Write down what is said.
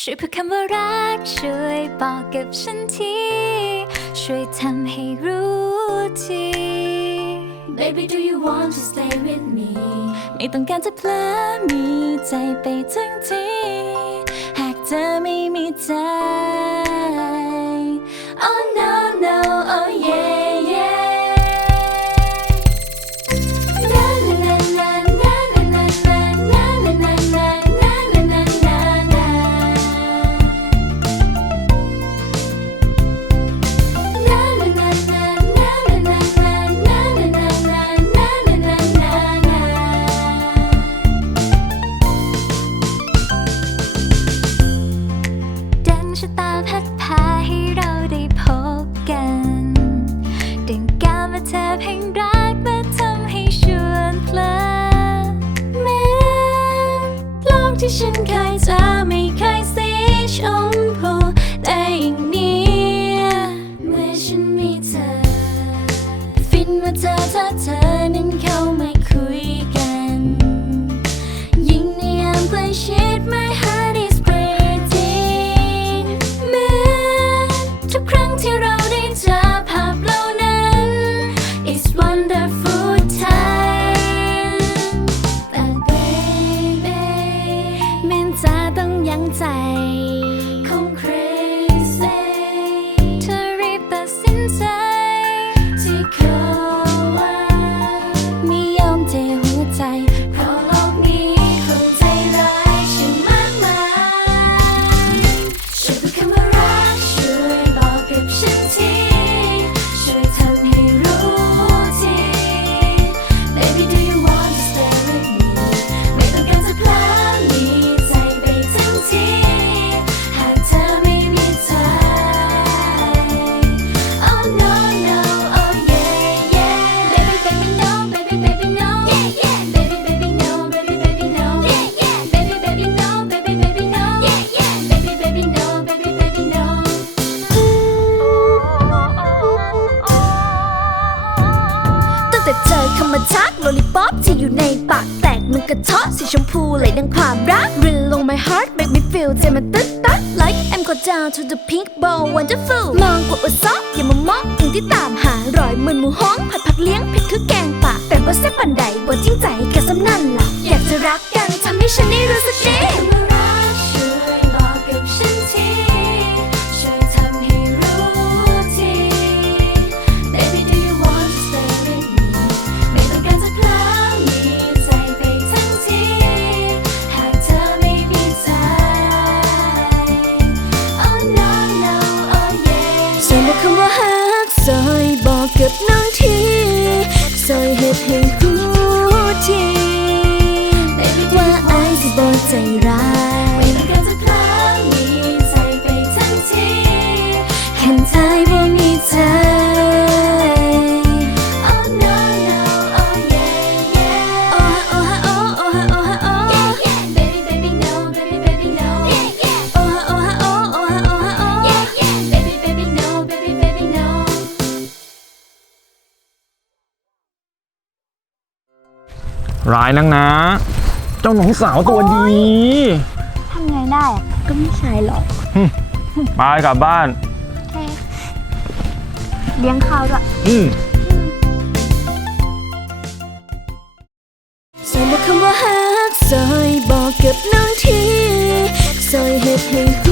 ช่วยพูดคำว่ารักช่วยบอกกับฉันทีช่วยทำให้รู้ที Baby do you want to stay with me ไม่ต้องการจะเพลอมีใจไปทั้งที หากเธอไม่มีใจ Oh ถ้าเธอนั้นเข้ามาคุยกัน ยิ่งในยามใกล้ชิด my heart is beating เหมือนทุกครั้งที่เราได้เจอภาพเหล่านั้น it's wonderful time แต่ baby เหมือนจะต้องยั้งใจคง crazy เธอรีบตัดสินใจ see. ปากแตกมันกระเทาะสีชมพูไหลดังความรักรินลง my heart make me feel ใจมันตึ๊ดตัด like I'm go down to the pink bowl wonderful มองกว่าซอกอย่ามามองอย่งที่ตามหารอยเหมือนหมูฮ้อง ผัดผักเลี้ยงเผ็ดคือแกงป่าแต่ว่าแซ่บปันใดบ่จริงใจแค่สำนั่นล่ะอยากจะรักกันทำให้ฉันได้รู้สึกดี with. ร้ายนักนะ เจ้าหนูสาวตัวดีทำไงได้อะก็ไม่ใช่หรอกไปกลับบ้านเลี้ยงข้าวด้วย อืม ใส่บอกคำว่าฮักซอยบอกกับน้องทีซอยเฮ็ดให้